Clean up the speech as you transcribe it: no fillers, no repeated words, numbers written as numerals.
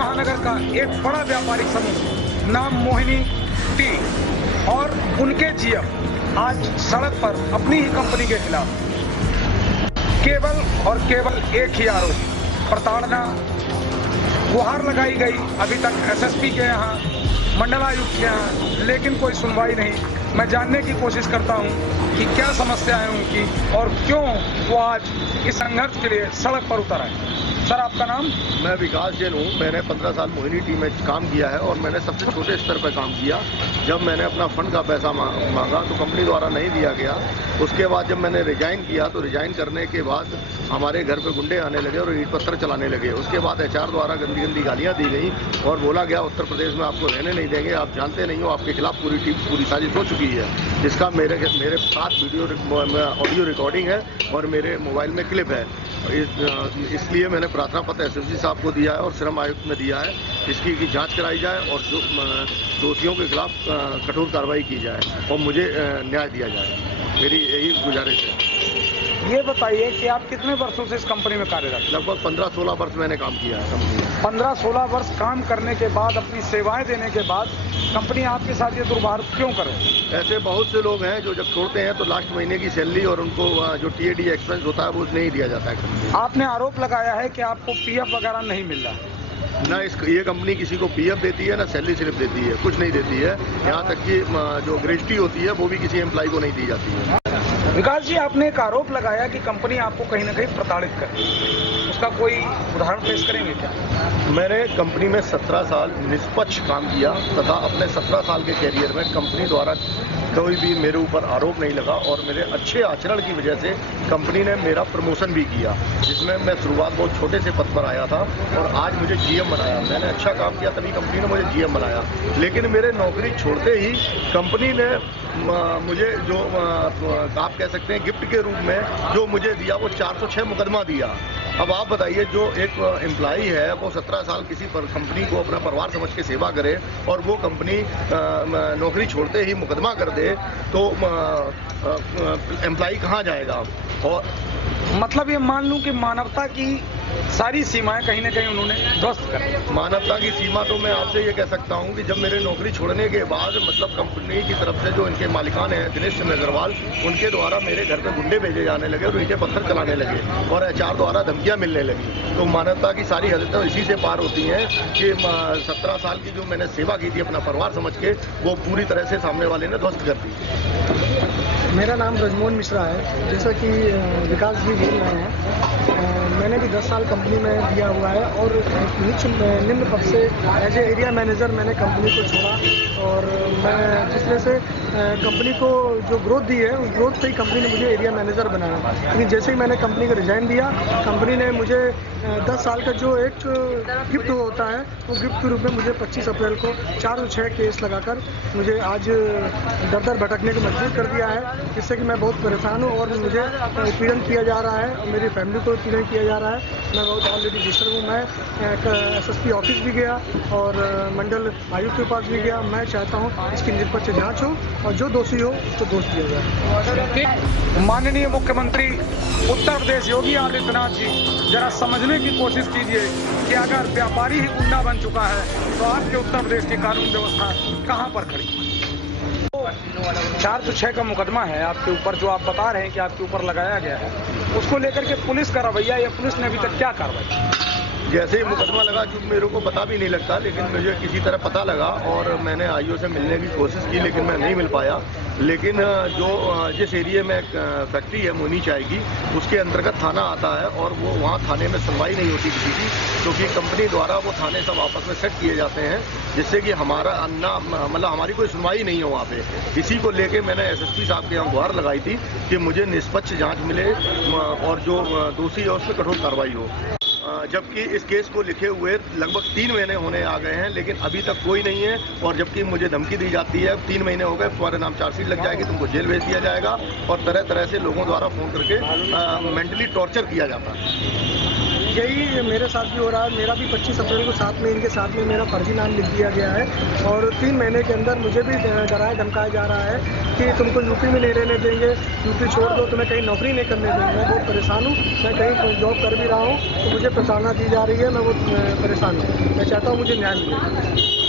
महानगर का एक बड़ा व्यापारिक समूह नाम मोहिनी टी और उनके जीएम आज सड़क पर अपनी ही कंपनी के खिलाफ केवल और केवल एक ही आरोप प्रताड़ना गुहार लगाई गई। अभी तक एसएसपी के यहाँ, मंडलायुक्त के यहाँ, लेकिन कोई सुनवाई नहीं। मैं जानने की कोशिश करता हूँ कि क्या समस्या है उनकी और क्यों वो आज इस संघर्ष के लिए सड़क पर उतर आए। सर, आपका नाम? मैं विकास जैन हूँ। मैंने 15 साल मोहिनी टीम में काम किया है और मैंने सबसे छोटे स्तर पर काम किया। जब मैंने अपना फंड का पैसा मांगा तो कंपनी द्वारा नहीं दिया गया। उसके बाद जब मैंने रिजाइन किया तो रिजाइन करने के बाद हमारे घर पे गुंडे आने लगे और ईंट पत्थर चलाने लगे। उसके बाद एचआर द्वारा गंदी गंदी गालियाँ दी गई और बोला गया उत्तर प्रदेश में आपको रहने नहीं देंगे, आप जानते नहीं हो, आपके खिलाफ पूरी टीम पूरी साजिश हो चुकी है। जिसका मेरे साथ ऑडियो रिकॉर्डिंग है और मेरे मोबाइल में क्लिप है। इसलिए मैंने प्रार्थना पत्र एसएसपी साहब को दिया है और श्रम आयुक्त में दिया है। इसकी जांच कराई जाए और जो दोषियों के खिलाफ कठोर कार्रवाई की जाए और मुझे न्याय दिया जाए। मेरी यही गुजारिश है। ये बताइए कि आप कितने वर्षों से इस कंपनी में कार्यरत? लगभग 15-16 वर्ष मैंने काम किया है कंपनी में। 15-16 वर्ष काम करने के बाद, अपनी सेवाएं देने के बाद कंपनी आपके साथ ये दुर्व्यवहार क्यों करे? ऐसे बहुत से लोग हैं जो जब छोड़ते हैं तो लास्ट महीने की सैलरी और उनको जो टीएडी एक्सपेंस होता है वो नहीं दिया जाता है। आपने आरोप लगाया है कि आपको पीएफ वगैरह नहीं मिल रहा है। ना ये कंपनी किसी को पीएफ देती है, ना सैलरी स्लिप देती है, कुछ नहीं देती है। यहाँ तक कि जो ग्रेच्युटी होती है वो भी किसी एम्प्लॉय को नहीं दी जाती है। विकास जी, आपने एक आरोप लगाया कि कंपनी आपको कहीं ना कहीं प्रताड़ित कर रही है। उसका कोई उदाहरण पेश करेंगे क्या? मैंने कंपनी में 17 साल निष्पक्ष काम किया तथा अपने 17 साल के कैरियर में कंपनी द्वारा कोई भी मेरे ऊपर आरोप नहीं लगा और मेरे अच्छे आचरण की वजह से कंपनी ने मेरा प्रमोशन भी किया, जिसमें मैं शुरुआत बहुत छोटे से पद पर आया था और आज मुझे जीएम बनाया। मैंने अच्छा काम किया तभी कंपनी ने मुझे जीएम बनाया। लेकिन मेरे नौकरी छोड़ते ही कंपनी ने मुझे जो आप कह सकते हैं गिफ्ट के रूप में जो मुझे दिया वो 406 मुकदमा दिया। अब आप बताइए, जो एक एम्प्लॉई है वो 17 साल किसी कंपनी को अपना परिवार समझ के सेवा करे और वो कंपनी नौकरी छोड़ते ही मुकदमा कर दे तो एम्प्लॉई कहाँ जाएगा? और मतलब ये मान लूं कि मानवता की सारी सीमाएं कहीं ना कहीं उन्होंने ध्वस्त कर दी। मानवता की सीमा तो मैं आपसे ये कह सकता हूं कि जब मेरे नौकरी छोड़ने के बाद मतलब कंपनी की तरफ से जो इनके मालिकान हैं दिनेश चंद्र अग्रवाल, उनके द्वारा मेरे घर पे गुंडे भेजे जाने लगे और ईंटें पत्थर चलाने लगे और एचआर द्वारा धमकियां मिलने लगी। तो मानवता की सारी हदें तो इसी से पार होती हैं कि 17 साल की जो मैंने सेवा की थी अपना परिवार समझ के, वो पूरी तरह से सामने वाले ने ध्वस्त कर दी। मेरा नाम ब्रजमोहन मिश्रा है। जैसा कि विकास जी बोल रहे हैं, मैंने भी 10 साल कंपनी में दिया हुआ है और निम्न पद से एज ए एरिया मैनेजर मैंने कंपनी को छोड़ा और मैं जिस तरह से कंपनी को जो ग्रोथ दी है उस ग्रोथ से ही कंपनी ने मुझे एरिया मैनेजर बनाया। लेकिन जैसे ही मैंने कंपनी को रिजाइन दिया, कंपनी ने मुझे 10 साल का जो एक गिफ्ट होता है वो गिफ्ट के रूप में मुझे 25 अप्रैल को 406 केस लगाकर मुझे आज दर दर भटकने को मजबूर कर दिया है, जिससे कि मैं बहुत परेशान हूँ और मुझे उत्पीड़न किया जा रहा है और मेरी फैमिली को उत्पीड़न किया जा रहा है। मैं बहुत ऑलरेडी डिस्टर्ब हूँ। मैं एसएसपी ऑफिस भी गया और मंडल आयुक्त के पास भी गया। मैं चाहता हूँ इसकी निष्पक्ष जांच हो और जो दोषी हो उसको दोष दिया जाए। माननीय मुख्यमंत्री उत्तर प्रदेश योगी आदित्यनाथ जी, जरा समझने की कोशिश कीजिए कि अगर व्यापारी ही गुंडा बन चुका है तो आपके उत्तर प्रदेश की कानून व्यवस्था कहाँ पर खड़ी? 406 का मुकदमा है आपके ऊपर, जो आप बता रहे हैं कि आपके ऊपर लगाया गया है, उसको लेकर के पुलिस का रवैया या पुलिस ने अभी तक क्या कार्रवाई? जैसे ही मुकदमा लगा, क्योंकि मेरे को पता भी नहीं लगता, लेकिन मुझे किसी तरह पता लगा और मैंने आईओ से मिलने की कोशिश की लेकिन मैं नहीं मिल पाया। लेकिन जो जिस एरिया में फैक्ट्री है मोहिनी चाय की, उसके अंतर्गत थाना आता है और वो वहाँ थाने में सुनवाई नहीं होती किसी की, क्योंकि कंपनी द्वारा वो थाने सब आपस में सेट किए जाते हैं, जिससे कि हमारा मतलब हमारी कोई सुनवाई नहीं हो वहाँ पे। इसी को लेके मैंने एसएसपी साहब के यहाँ गुहार लगाई थी कि मुझे निष्पक्ष जाँच मिले और जो दोषी है उस पर कठोर कार्रवाई हो। जबकि इस केस को लिखे हुए लगभग 3 महीने होने आ गए हैं, लेकिन अभी तक कोई नहीं है। और जबकि मुझे धमकी दी जाती है 3 महीने हो गए, तुम्हारे नाम चार्जशीट लग जाएगी, तुमको जेल भेज दिया जाएगा और तरह तरह से लोगों द्वारा फोन करके मेंटली टॉर्चर किया जाता है। यही मेरे साथ भी हो रहा है। मेरा भी 25 अप्रैल को साथ में इनके साथ में मेरा फर्जी नाम लिख दिया गया है और 3 महीने के अंदर मुझे भी डराया धमकाया जा रहा है कि तुमको यूपी में नहीं रहने देंगे, यूपी छोड़ दो, तुम्हें कहीं नौकरी नहीं करने देंगे। मैं बहुत परेशान हूँ, मैं कहीं जॉब कर भी रहा हूँ तो मुझे प्रताड़ना दी जा रही है, मैं बहुत परेशान हूँ। मैं चाहता हूँ मुझे न्याय मिले।